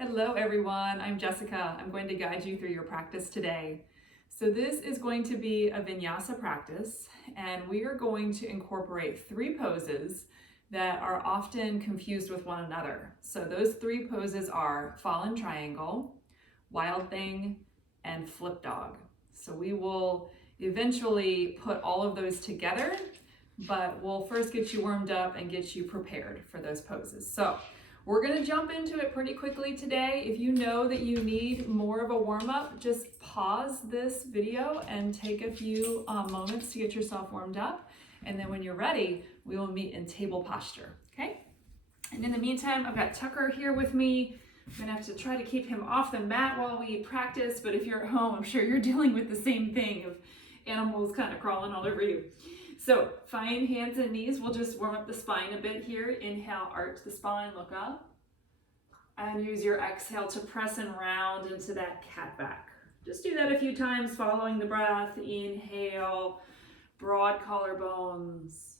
Hello everyone, I'm Jessica. I'm going to guide you through your practice today. So this is going to be a Vinyasa practice, and we are going to incorporate three poses that are often confused with one another. So those three poses are Fallen Triangle, Wild Thing, and Flip Dog. So we will eventually put all of those together, but we'll first get you warmed up and get you prepared for those poses. So we're gonna jump into it pretty quickly today. If you know that you need more of a warm-up, just pause this video and take a few moments to get yourself warmed up. And then when you're ready, we will meet in table posture, okay? And in the meantime, I've got Tucker here with me. I'm gonna have to try to keep him off the mat while we practice, but if you're at home, I'm sure you're dealing with the same thing of animals kind of crawling all over you. So find hands and knees. We'll just warm up the spine a bit here. Inhale, arch the spine, look up. And use your exhale to press and round into that cat back. Just do that a few times following the breath. Inhale, broad collarbones.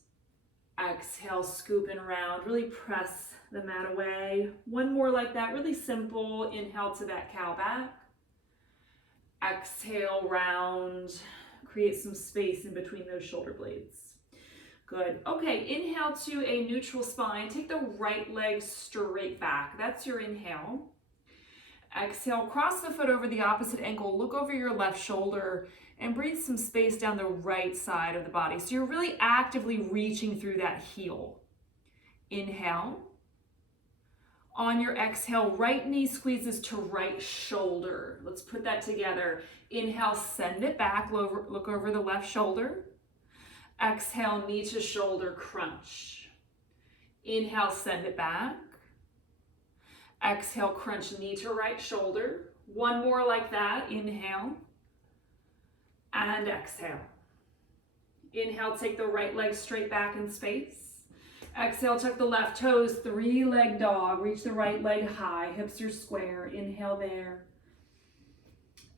Exhale, scoop and round. Really press the mat away. One more like that, really simple. Inhale to that cow back. Exhale, round. Create some space in between those shoulder blades. Good. Okay, inhale to a neutral spine. Take the right leg straight back. That's your inhale. Exhale, cross the foot over the opposite ankle. Look over your left shoulder and breathe some space down the right side of the body. So you're really actively reaching through that heel. Inhale. On your exhale, right knee squeezes to right shoulder. Let's put that together. Inhale, send it back, look over the left shoulder. Exhale, knee to shoulder crunch. Inhale, send it back. Exhale, crunch knee to right shoulder. One more like that. Inhale and exhale. Inhale, take the right leg straight back in space. Exhale, tuck the left toes, three-leg dog. Reach the right leg high, hips are square. Inhale there.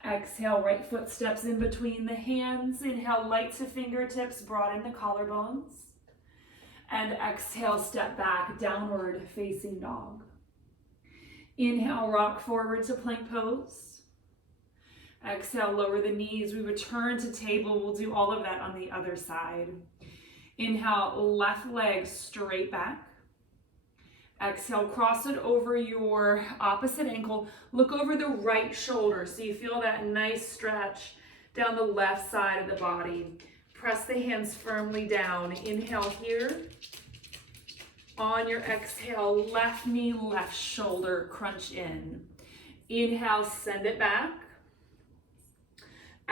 Exhale, right foot steps in between the hands. Inhale, light to fingertips, broaden the collarbones. And exhale, step back, downward facing dog. Inhale, rock forward to plank pose. Exhale, lower the knees. We return to table. We'll do all of that on the other side. Inhale, left leg straight back. Exhale, cross it over your opposite ankle. Look over the right shoulder so you feel that nice stretch down the left side of the body. Press the hands firmly down. Inhale here. On your exhale, left knee, left shoulder, crunch in. Inhale, send it back.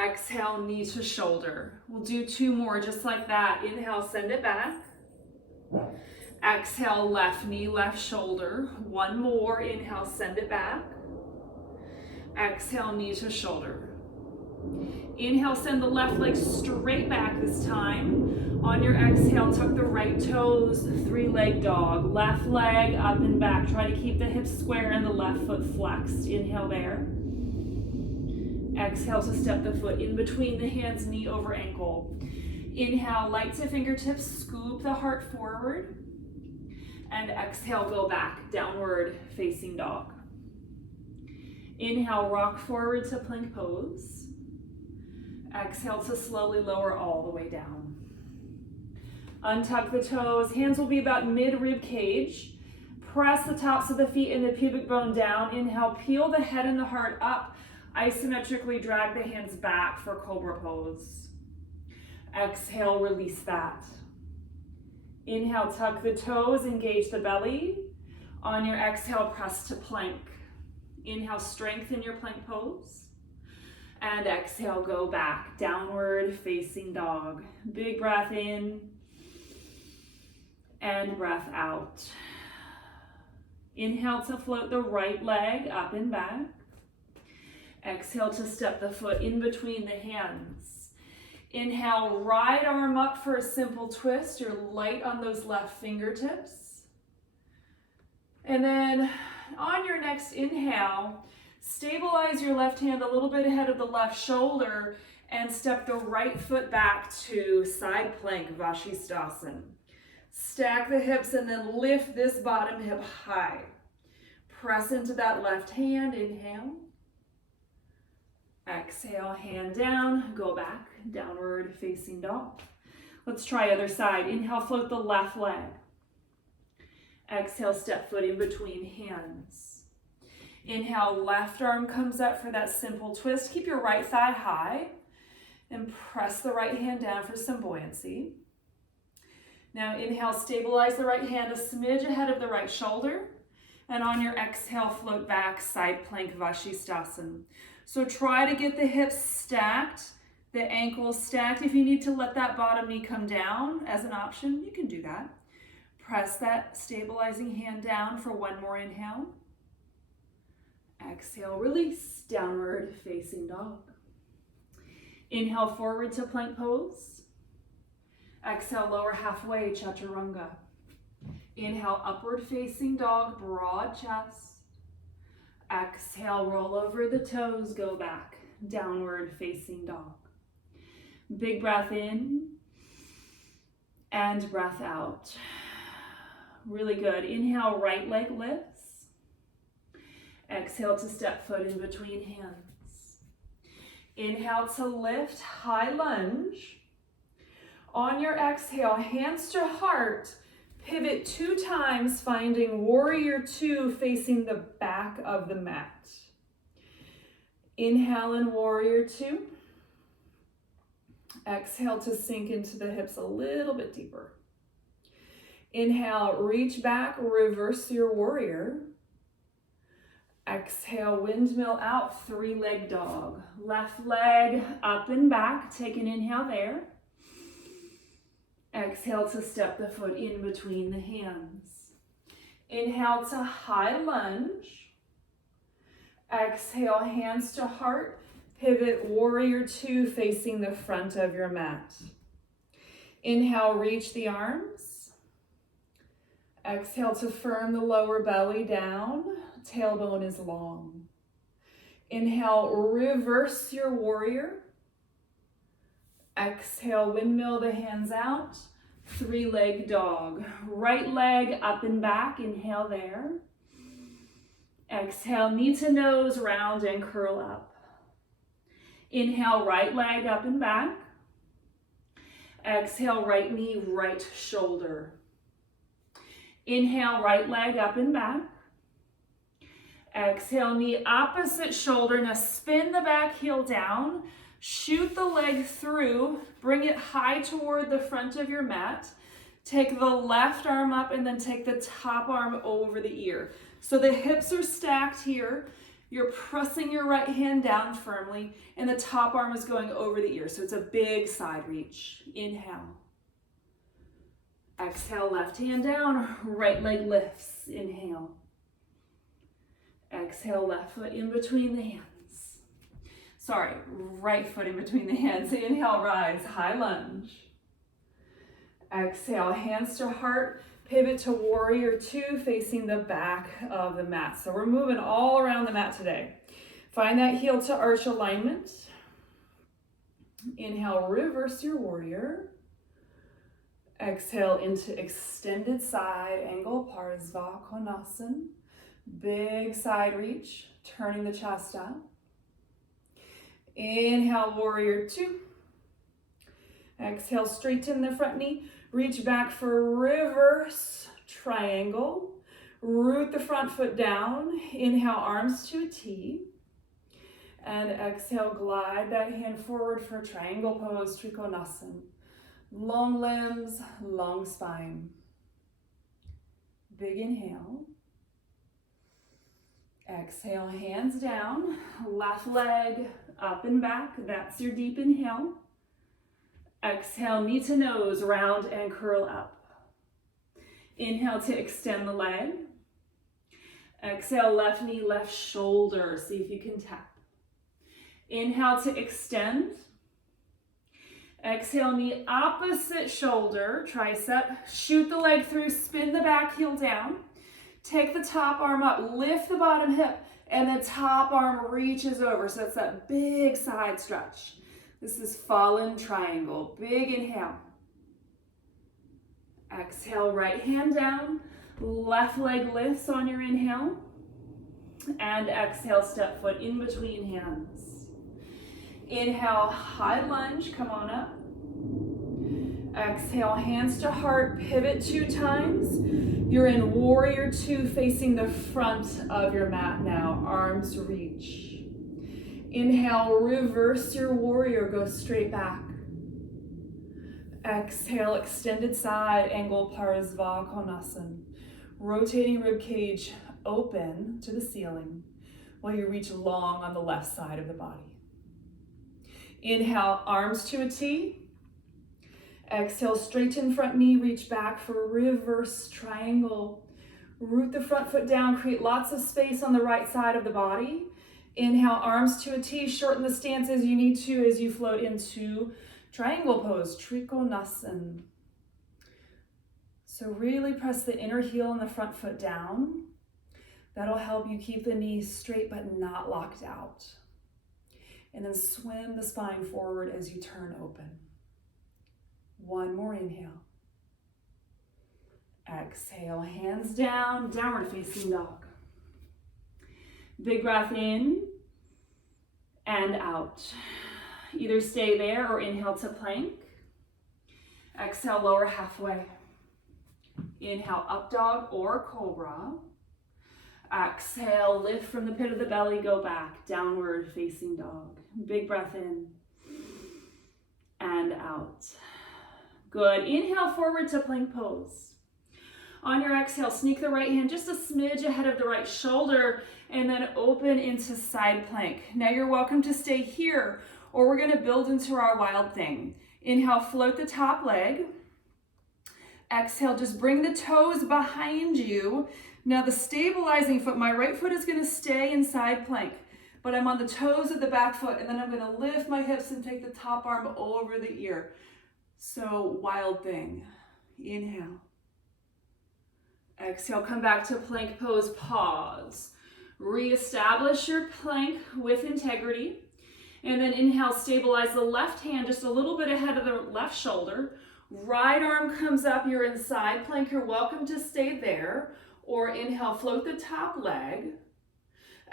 Exhale, knee to shoulder. We'll do two more just like that. Inhale, send it back. Exhale, left knee, left shoulder. One more. Inhale, send it back. Exhale, knee to shoulder. Inhale, send the left leg straight back this time. On your exhale, tuck the right toes, three-leg dog. Left leg up and back. Try to keep the hips square and the left foot flexed. Inhale there. Exhale to step the foot in between the hands, knee over ankle. Inhale, light to fingertips, scoop the heart forward. And exhale, go back, downward facing dog. Inhale, rock forward to plank pose. Exhale to slowly lower all the way down. Untuck the toes, hands will be about mid-rib cage. Press the tops of the feet and the pubic bone down. Inhale, peel the head and the heart up. Isometrically drag the hands back for cobra pose. Exhale, release that. Inhale, tuck the toes, engage the belly. On your exhale, press to plank. Inhale, strengthen your plank pose. And exhale, go back, downward facing dog. Big breath in and breath out. Inhale to float the right leg up and back. Exhale to step the foot in between the hands. Inhale, right arm up for a simple twist. You're light on those left fingertips. And then on your next inhale, stabilize your left hand a little bit ahead of the left shoulder and step the right foot back to side plank, Vashisthasana. Stack the hips and then lift this bottom hip high. Press into that left hand, inhale. Exhale, hand down, go back, downward facing dog. Let's try other side. Inhale, float the left leg. Exhale, step foot in between hands. Inhale, left arm comes up for that simple twist. Keep your right thigh high and press the right hand down for some buoyancy. Now inhale, stabilize the right hand a smidge ahead of the right shoulder. And on your exhale, float back, side plank Vashisthasana. So try to get the hips stacked, the ankles stacked. If you need to let that bottom knee come down as an option, you can do that. Press that stabilizing hand down for one more inhale. Exhale, release, downward facing dog. Inhale, forward to plank pose. Exhale, lower halfway, chaturanga. Inhale, upward facing dog, broad chest. Exhale, roll over the toes, go back, downward facing dog. Big breath in and breath out. Really good. Inhale, right leg lifts. Exhale to step foot in between hands. Inhale to lift, high lunge. On your exhale, hands to heart, pivot 2 times, finding warrior 2 facing the back of the mat. Inhale in warrior 2. Exhale to sink into the hips a little bit deeper. Inhale, reach back, reverse your warrior. Exhale, windmill out, 3-leg dog. Left leg up and back, take an inhale there. Exhale to step the foot in between the hands. Inhale to high lunge. Exhale, hands to heart. Pivot warrior 2 facing the front of your mat. Inhale, reach the arms. Exhale to firm the lower belly down. Tailbone is long. Inhale, reverse your warrior. Exhale, windmill the hands out. 3-leg dog. Right leg up and back. Inhale there. Exhale, knee to nose, round and curl up. Inhale, right leg up and back. Exhale, right knee, right shoulder. Inhale, right leg up and back. Exhale, knee opposite shoulder. Now spin the back heel down. Shoot the leg through. Bring it high toward the front of your mat. Take the left arm up and then take the top arm over the ear. So the hips are stacked here. You're pressing your right hand down firmly and the top arm is going over the ear. So it's a big side reach. Inhale. Exhale, left hand down, right leg lifts. Inhale. Exhale, left foot in between the hands. Sorry, right foot in between the hands. Inhale, rise, high lunge. Exhale, hands to heart. Pivot to warrior 2 facing the back of the mat. So we're moving all around the mat today. Find that heel to arch alignment. Inhale, reverse your warrior. Exhale into extended side angle, Parsva Konasana. Big side reach, turning the chest up. Inhale, warrior 2. Exhale, straighten the front knee. Reach back for reverse triangle. Root the front foot down. Inhale, arms to a T. And exhale, glide that hand forward for triangle pose, Trikonasana. Long limbs, long spine. Big inhale. Exhale, hands down. Left leg up and back. That's your deep inhale. Exhale, knee to nose, round and curl up. Inhale to extend the leg. Exhale, left knee, left shoulder. See if you can tap. Inhale to extend. Exhale, knee opposite shoulder, tricep. Shoot the leg through, spin the back heel down. Take the top arm up, lift the bottom hip, and the top arm reaches over. So it's that big side stretch. This is fallen triangle. Big inhale. Exhale, right hand down. Left leg lifts on your inhale. And exhale, step foot in between hands. Inhale, high lunge, come on up. Exhale, hands to heart, pivot 2 times. You're in warrior 2, facing the front of your mat now, arms reach. Inhale, reverse your warrior, go straight back. Exhale, extended side angle, Parsva Konasana. Rotating rib cage open to the ceiling while you reach long on the left side of the body. Inhale, arms to a T. Exhale, straighten front knee, reach back for reverse triangle. Root the front foot down, create lots of space on the right side of the body. Inhale, arms to a T, shorten the stance as you need to as you float into triangle pose, Trikonasana. So really press the inner heel and the front foot down. That'll help you keep the knees straight but not locked out. And then swim the spine forward as you turn open. One more inhale. Exhale, hands down, downward facing dog. Big breath in and out. Either stay there or inhale to plank. Exhale, lower halfway. Inhale, up dog or cobra. Exhale, lift from the pit of the belly, go back, downward facing dog. Big breath in and out. Good. Inhale, forward to plank pose. On your exhale, sneak the right hand just a smidge ahead of the right shoulder and then open into side plank. Now you're welcome to stay here or we're going to build into our wild thing. Inhale, float the top leg. Exhale, just bring the toes behind you. Now the stabilizing foot, my right foot is going to stay in side plank, but I'm on the toes of the back foot and then I'm going to lift my hips and take the top arm over the ear. So wild thing. Inhale. Exhale, come back to plank pose, pause. Reestablish your plank with integrity. And then inhale, stabilize the left hand just a little bit ahead of the left shoulder. Right arm comes up, you're in side plank, you're welcome to stay there. Or inhale, float the top leg.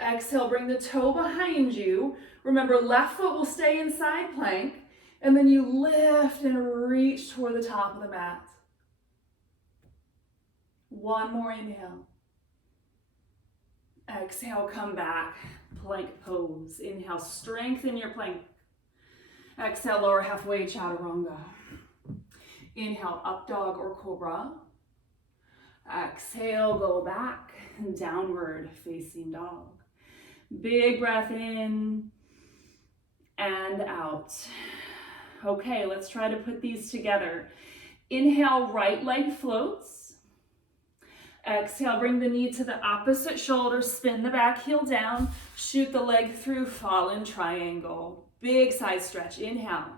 Exhale, bring the toe behind you. Remember, left foot will stay in side plank. And then you lift and reach toward the top of the mat. One more inhale. Exhale, come back, plank pose. Inhale, strengthen your plank. Exhale, lower halfway, chaturanga. Inhale, up dog or cobra. Exhale, go back, downward facing dog. Big breath in and out. Okay, let's try to put these together. Inhale, right leg floats. Exhale, bring the knee to the opposite shoulder, spin the back heel down, shoot the leg through, fallen triangle. Big side stretch, inhale.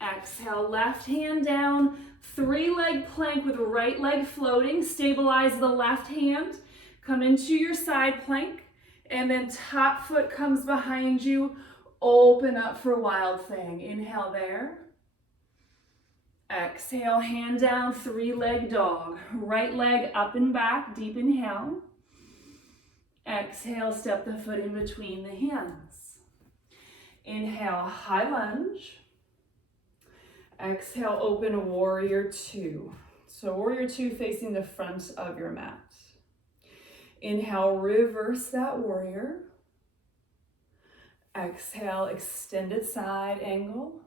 Exhale, left hand down, 3-leg plank with right leg floating. Stabilize the left hand, come into your side plank, and then top foot comes behind you. Open up for wild thing. Inhale there. Exhale, hand down, 3-leg dog. Right leg up and back, deep inhale. Exhale, step the foot in between the hands. Inhale, high lunge. Exhale, open warrior 2. So warrior 2 facing the front of your mat. Inhale, reverse that warrior. Exhale, extended side angle.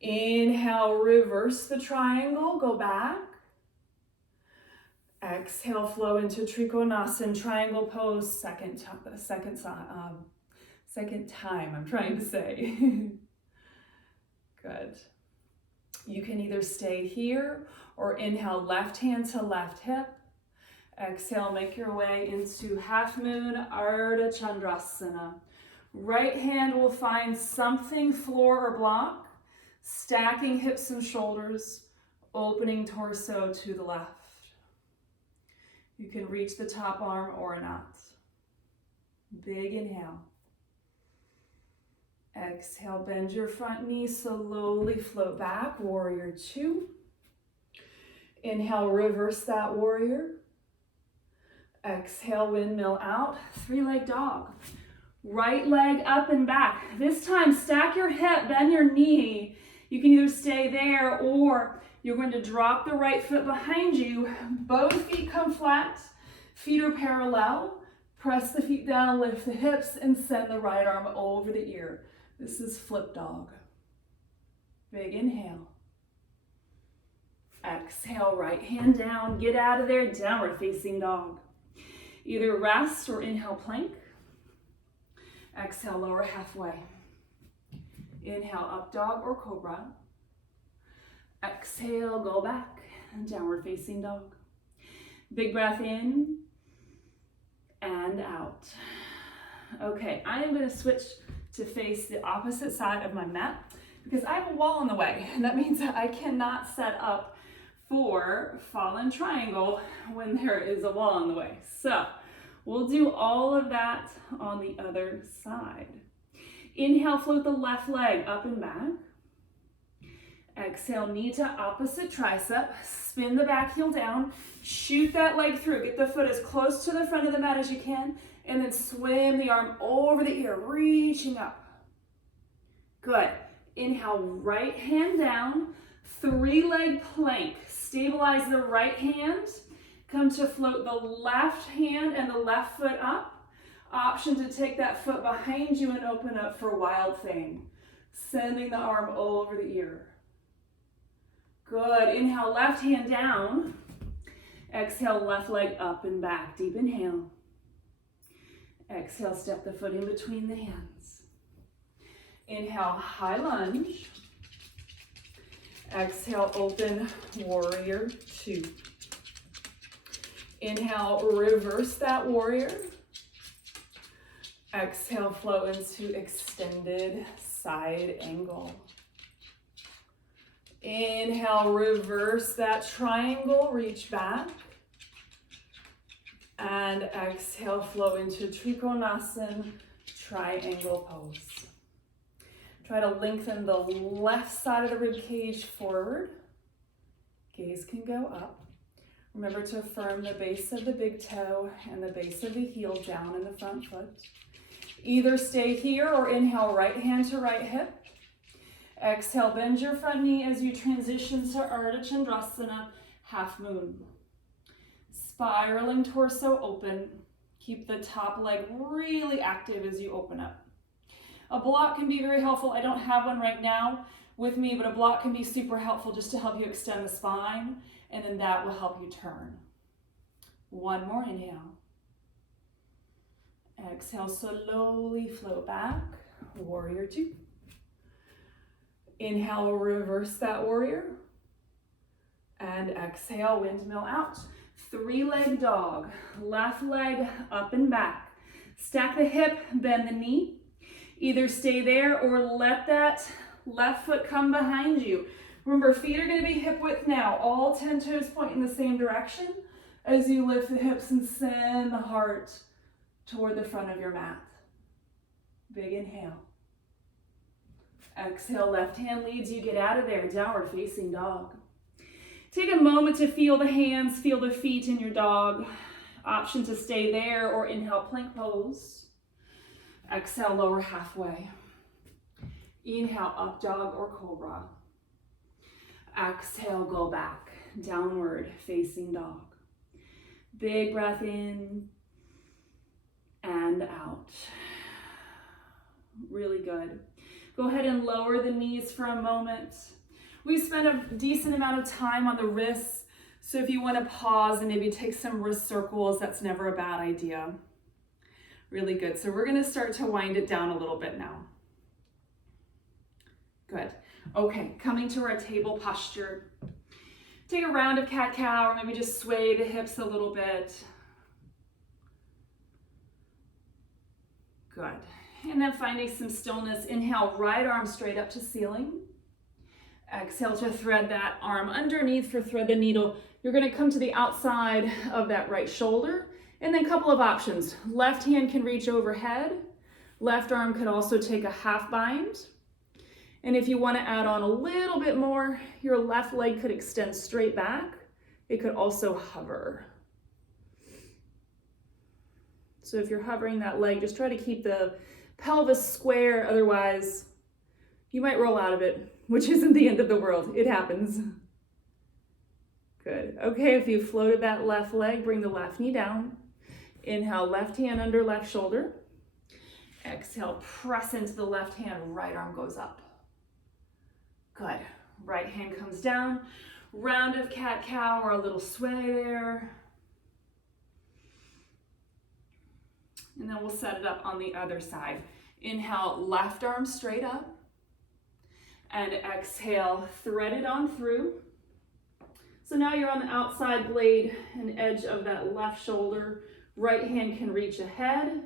Inhale, reverse the triangle, go back. Exhale, flow into Trikonasana, triangle pose, second time, I'm trying to say. Good. You can either stay here or inhale, left hand to left hip. Exhale, make your way into half moon, Ardha Chandrasana. Right hand will find something, floor or block. Stacking hips and shoulders, opening torso to the left. You can reach the top arm or not. Big inhale. Exhale, bend your front knee, slowly float back, warrior 2. Inhale, reverse that warrior. Exhale, windmill out, three-leg dog. Right leg up and back. This time, stack your hip, bend your knee. You can either stay there or you're going to drop the right foot behind you. Both feet come flat, feet are parallel. Press the feet down, lift the hips, and send the right arm over the ear. This is flip dog. Big inhale. Exhale, right hand down. Get out of there, downward facing dog. Either rest or inhale, plank. Exhale, lower halfway. Inhale, up dog or cobra. Exhale, go back, downward facing dog. Big breath in and out. Okay, I am going to switch to face the opposite side of my mat because I have a wall in the way. And that means that I cannot set up for fallen triangle when there is a wall in the way. So we'll do all of that on the other side. Inhale, float the left leg up and back. Exhale, knee to opposite tricep. Spin the back heel down. Shoot that leg through. Get the foot as close to the front of the mat as you can. And then swim the arm over the ear, reaching up. Good. Inhale, right hand down. Three-leg plank. Stabilize the right hand. Come to float the left hand and the left foot up. Option to take that foot behind you and open up for wild thing. Sending the arm over the ear. Good. Inhale, left hand down. Exhale, left leg up and back. Deep inhale. Exhale, step the foot in between the hands. Inhale, high lunge. Exhale, open warrior two. Inhale, reverse that warrior. Exhale, flow into extended side angle. Inhale, reverse that triangle, reach back. And exhale, flow into Trikonasana, triangle pose. Try to lengthen the left side of the rib cage forward. Gaze can go up. Remember to affirm the base of the big toe and the base of the heel down in the front foot. Either stay here or inhale, right hand to right hip. Exhale, bend your front knee as you transition to Ardha Chandrasana, half moon. Spiraling torso open. Keep the top leg really active as you open up. A block can be very helpful. I don't have one right now with me, but a block can be super helpful just to help you extend the spine, and then that will help you turn. One more inhale. Exhale, slowly flow back, warrior two. Inhale, reverse that warrior. And exhale, windmill out. Three-leg dog, left leg up and back. Stack the hip, bend the knee. Either stay there or let that left foot come behind you. Remember, feet are gonna be hip width now. All 10 toes point in the same direction as you lift the hips and send the heart toward the front of your mat. Big inhale. Exhale, left hand leads you, get out of there, downward facing dog. Take a moment to feel the hands, feel the feet in your dog. Option to stay there or inhale, plank pose. Exhale, lower halfway. Inhale, up dog or cobra. Exhale, go back, downward facing dog. Big breath in and out. Really good. Go ahead and lower the knees for a moment. We've spent a decent amount of time on the wrists, so if you want to pause and maybe take some wrist circles, that's never a bad idea. Really good. So we're going to start to wind it down a little bit now. Good. Okay, coming to our table posture. Take a round of cat-cow or maybe just sway the hips a little bit. Good. And then finding some stillness, inhale, right arm straight up to ceiling. Exhale to thread that arm underneath for thread the needle. You're going to come to the outside of that right shoulder. And then a couple of options. Left hand can reach overhead. Left arm could also take a half bind. And if you want to add on a little bit more, your left leg could extend straight back. It could also hover. So if you're hovering that leg, just try to keep the pelvis square, otherwise you might roll out of it, which isn't the end of the world. It happens. Good. Okay, if you floated that left leg, bring the left knee down. Inhale, left hand under left shoulder. Exhale, press into the left hand, right arm goes up. Good. Right hand comes down. Round of cat-cow or a little sway there. And then we'll set it up on the other side. Inhale, left arm straight up. And exhale, thread it on through. So now you're on the outside blade and edge of that left shoulder. Right hand can reach ahead.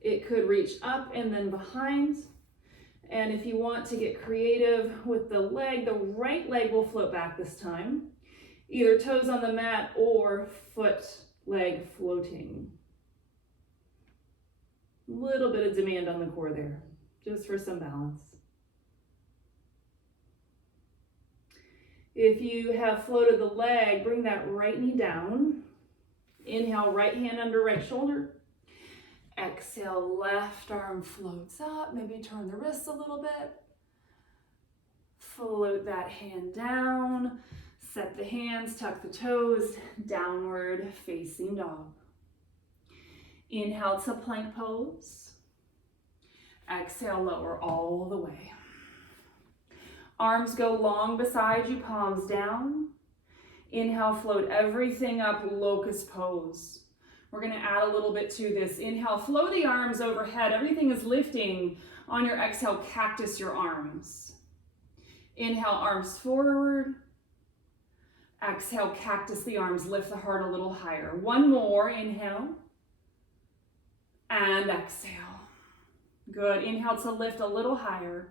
It could reach up and then behind. And if you want to get creative with the leg, the right leg will float back this time. Either toes on the mat or foot, leg floating. A little bit of demand on the core there, just for some balance. If you have floated the leg, bring that right knee down. Inhale, right hand under right shoulder. Exhale, left arm floats up. Maybe turn the wrists a little bit. Float that hand down. Set the hands, tuck the toes, downward facing dog. Inhale to plank pose. Exhale, lower all the way. Arms go long beside you, palms down. Inhale, float everything up, locust pose. We're gonna add a little bit to this. Inhale, flow the arms overhead. Everything is lifting. On your exhale, cactus your arms. Inhale, arms forward. Exhale, cactus the arms. Lift the heart a little higher. One more, inhale. And exhale. Good, inhale to lift a little higher.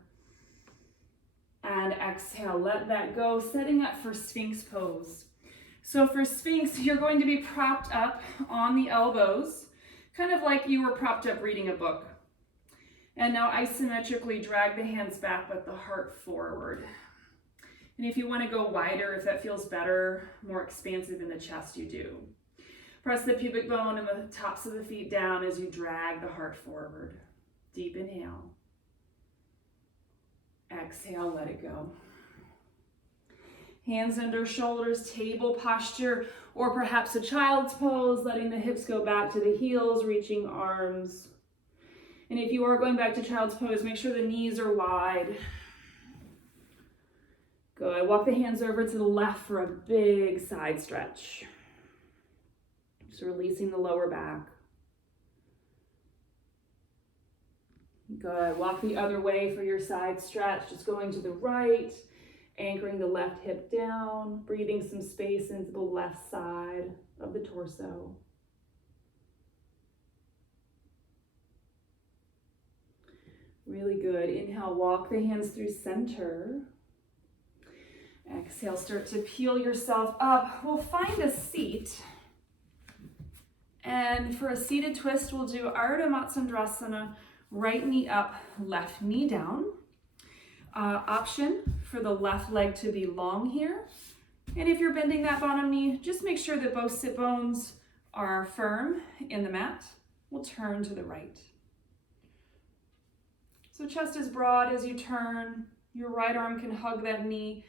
And exhale, let that go. Setting up for Sphinx pose. So for Sphinx, you're going to be propped up on the elbows, kind of like you were propped up reading a book. And now isometrically drag the hands back, but the heart forward. And if you want to go wider, if that feels better, more expansive in the chest, you do. Press the pubic bone and the tops of the feet down as you drag the heart forward. Deep inhale. Exhale, let it go. Hands under shoulders, table posture, or perhaps a child's pose, letting the hips go back to the heels, reaching arms. And if you are going back to child's pose, make sure the knees are wide. Good. Walk the hands over to the left for a big side stretch. Just releasing the lower back. Good. Walk the other way for your side stretch, just going to the right. Anchoring the left hip down, breathing some space into the left side of the torso. Really good. Inhale, walk the hands through center. Exhale, start to peel yourself up. We'll find a seat. And for a seated twist, we'll do Ardha Matsyendrasana, right knee up, left knee down. Option for the left leg to be long here. And if you're bending that bottom knee, just make sure that both sit bones are firm in the mat. We'll turn to the right. So chest is broad as you turn. Your right arm can hug that knee.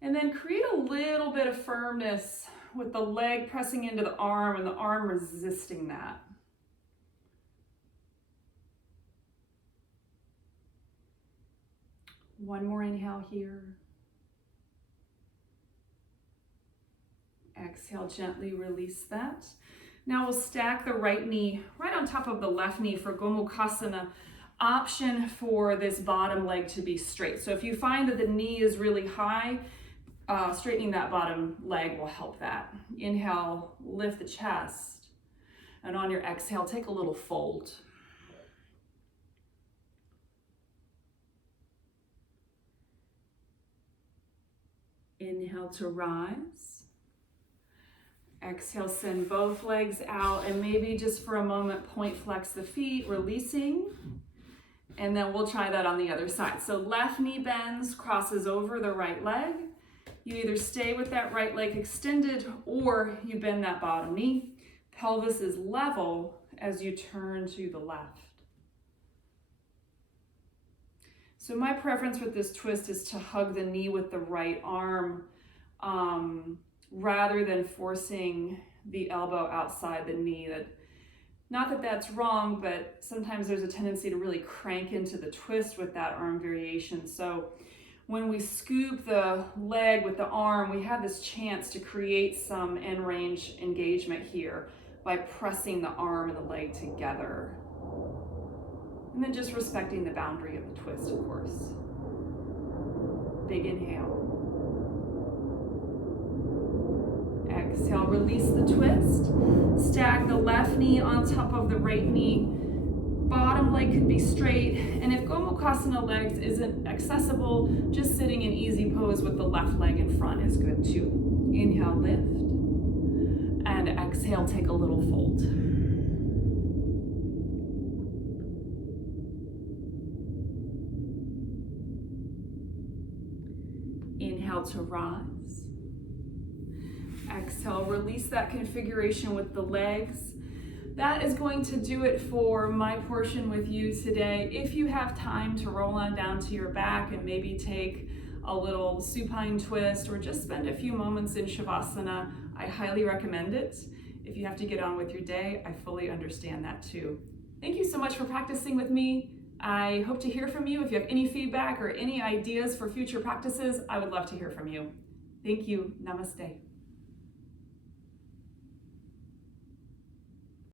And then create a little bit of firmness with the leg pressing into the arm and the arm resisting that. One more inhale here. Exhale, gently release that. Now we'll stack the right knee right on top of the left knee for Gomukhasana. Option for this bottom leg to be straight. So if you find that the knee is really high, straightening that bottom leg will help that. Inhale, lift the chest. And on your exhale, take a little fold. Inhale to rise. Exhale, send both legs out and maybe just for a moment, point flex the feet, releasing. And then we'll try that on the other side. So left knee bends, crosses over the right leg. You either stay with that right leg extended or you bend that bottom knee. Pelvis is level as you turn to the left. So my preference with this twist is to hug the knee with the right arm rather than forcing the elbow outside the knee. Not that that's wrong, but sometimes there's a tendency to really crank into the twist with that arm variation. So when we scoop the leg with the arm, we have this chance to create some end range engagement here by pressing the arm and the leg together. And then just respecting the boundary of the twist, of course. Big inhale. Exhale, release the twist. Stack the left knee on top of the right knee. Bottom leg could be straight. And if Gomukhasana legs isn't accessible, just sitting in easy pose with the left leg in front is good too. Inhale, lift. And exhale, take a little fold. Inhale to rise. Exhale, release that configuration with the legs. That is going to do it for my portion with you today. If you have time to roll on down to your back and maybe take a little supine twist or just spend a few moments in Shavasana, I highly recommend it. If you have to get on with your day, I fully understand that too. Thank you so much for practicing with me. I hope to hear from you. If you have any feedback or any ideas for future practices, I would love to hear from you. Thank you. Namaste.